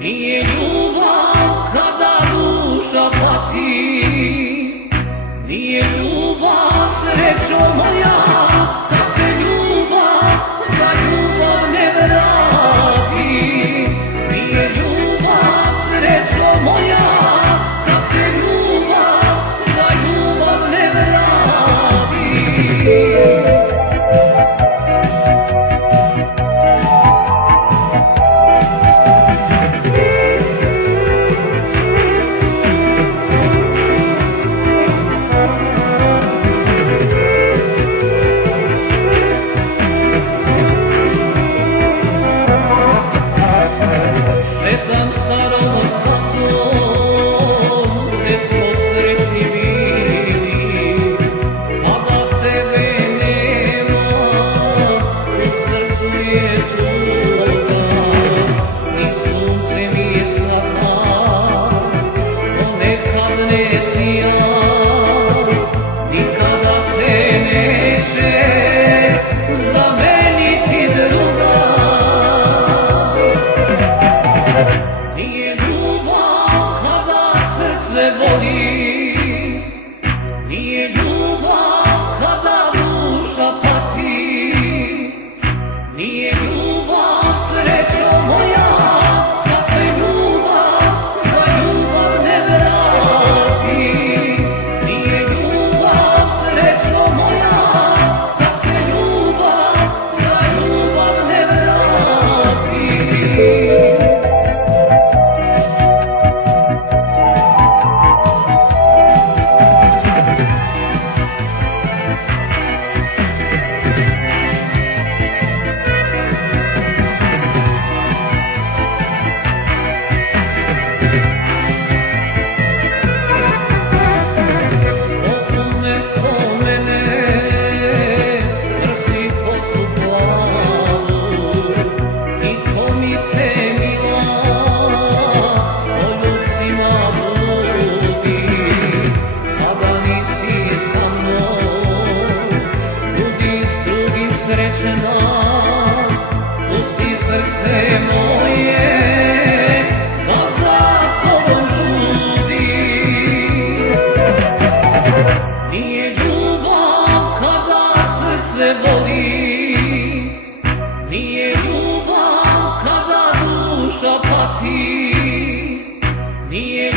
Nije ljubav kada duša pati, nije ljubav srećo moja, kad se ljubav za ljubav ne vrati. Nije ljubav srećo moja, kad se ljubav za ljubav ne vrati. Nije ljubav kada srce boli, nije ljubav kada duša pati, nije ljubav srećo moja, kad se ljubav za ljubav ne vrati. Nije ljubav srećo moja, kad se ljubav za ljubav ne vrati. Pusti srce moje, da za tobom žudi. Nije ljubav kada srce boli, nije ljubav kada duša pati, nije